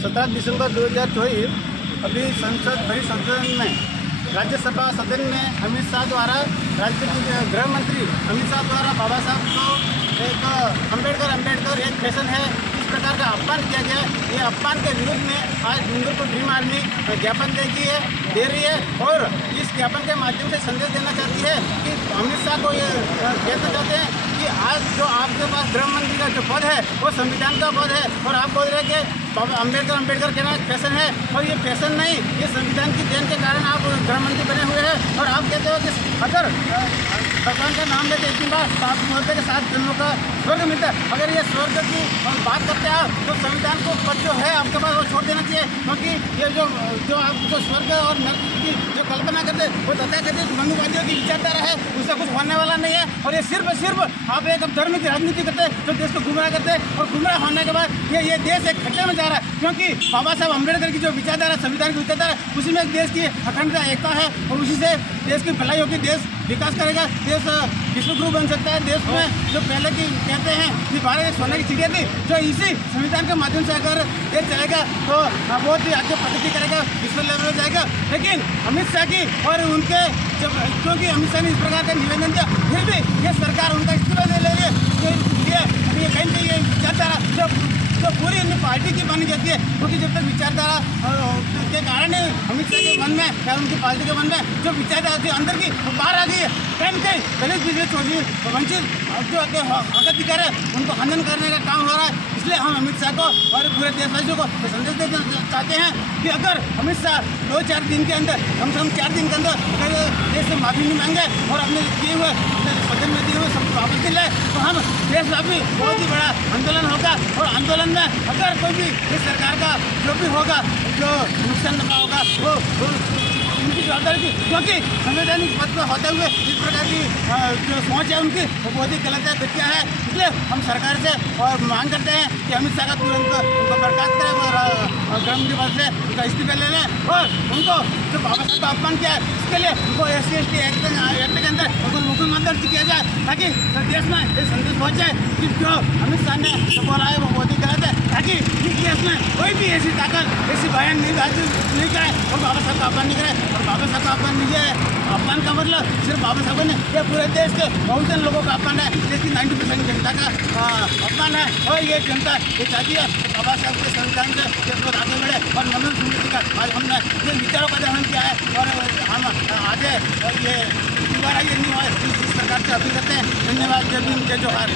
17 दिसंबर 2024 अभी संसद बड़ी सदन में राज्यसभा सदन में अमित शाह द्वारा राज्य के गृह मंत्री अमित शाह द्वारा बाबा साहब को एक अम्बेडकर एक फैशन है इस प्रकार का अपमान किया गया। ये अपमान के विरुद्ध में आज डूंगरपुर भीम आर्मी ज्ञापन दे रही है और इस ज्ञापन के माध्यम से संदेश देना चाहती है कि अमित शाह को ये कहना चाहते हैं कि आज जो आपके पास गृह मंत्री का जो पद है वो संविधान का पद है और आप बोल रहे हैं कि अम्बेडकर कहना फैशन है और ये फैशन नहीं, ये संविधान की देन के कारण आप गृह मंत्री बने हुए हैं। और आप कहते हो कि अगर भगवान का नाम लेते इतनी बार तो आप बोलते हैं कि 7 जन्मों का स्वर्ग मिलता है। अगर ये स्वर्ग की बात करते हैं आप तो संविधान को पद जो है आपके पास वो छोड़ देना चाहिए, क्योंकि ये जो आप जो स्वर्ग और नर्क की जो कल्पना करते वो तथाकथित मनुवादियों की विचारधारा है, उससे कुछ होने वाला नहीं है। और ये सिर्फ आप एक धर्म की राजनीति करते हैं जो देश को गुमराह करते हैं और गुमराह होने के बाद ये देश एक खड्डे में जा रहा है, क्योंकि बाबा साहब अम्बेडकर की जो विचारधारा संविधान की विचारधारा उसी में देश की अखंडता एकता है और उसी से देश की भलाई होगी, देश विकास करेगा, देश विश्वगुरु बन सकता है। देश में जो पहले की कहते हैं कि भारत एक सोने की चिड़िया थी, जो इसी संविधान के माध्यम से अगर देश चलेगा तो बहुत ही आगे प्रगति करेगा, विश्व लेवल में जाएगा। लेकिन अमित शाह की और उनके जब क्योंकि अमित शाह ने इस प्रकार का निवेदन किया फिर भी ये सरकार उनका इस्तीफा दे ले रही है। ये कहीं ना ये विचारधारा जो पूरी पार्टी की बन जाती है, क्योंकि जब तक विचारधारा के कारण अमित शाह के मन में या उनकी पार्टी के मन में जो विचारधारा थी अंदर की वो बाहर आ गई है। कहीं ना कहीं दलित पिछड़े वंचित जो अधिकार है उनको खंडन करने का काम हो रहा है। इसलिए हम अमित शाह को और पूरे देशवासियों को संदेश देना चाहते हैं कि अगर अमित शाह 2-4 दिन के अंदर कम से कम 4 दिन के अंदर अगर देश से माफी नहीं मांगे और अपने किए हुए सदन में दिए हुए सब वापस दिलाए तो हम देशव्यापी बहुत ही बड़ा आंदोलन होगा। और आंदोलन में अगर कोई भी इस सरकार का जो भी होगा जो नुकसान नफा होगा वो उनकी जवाबदारी थी, क्योंकि संवैधानिक पद पर होते हुए इस प्रकार की जो सोच है उनकी वो बहुत ही गलत है, घटिया है। इसलिए हम सरकार से और मांग करते हैं कि अमित शाह का तुरंत उनको बर्खास्त करें और गृह मंत्री पद से उनका इस्तीफा ले लें और उनको जो बाबा साहब का अपमान किया है इसके लिए उनको SC/ST एक्ट के अंदर उनको मुकदमा दर्ज किया जाए, ताकि देश में एक संदेश पहुँच जाए कि जो अमित शाह ने जो बोला है वो बहुत ही गलत है, ताकि इस देश में कोई भी ऐसी ताकत ऐसी बयान नहीं करे और बाबा साहब का अपमान नहीं करे। और बाबा साहब का अपमान नहीं है, अपमान का मतलब सिर्फ बाबा साहब ने ये पूरे देश के बहुत लोगों का अपमान है, देश की 90% जनता का अपमान है। और ये जनता ये चाहती है बाबा साहब के संविधान से देश को आगे बढ़े और नमन स्मृति का आज हमने ये विचारों का दहन किया है और हम आगे ये दोबारा ये नहीं हुआ इस सरकार से अपील करते हैं। धन्यवाद। जय भीम, जय जोहार।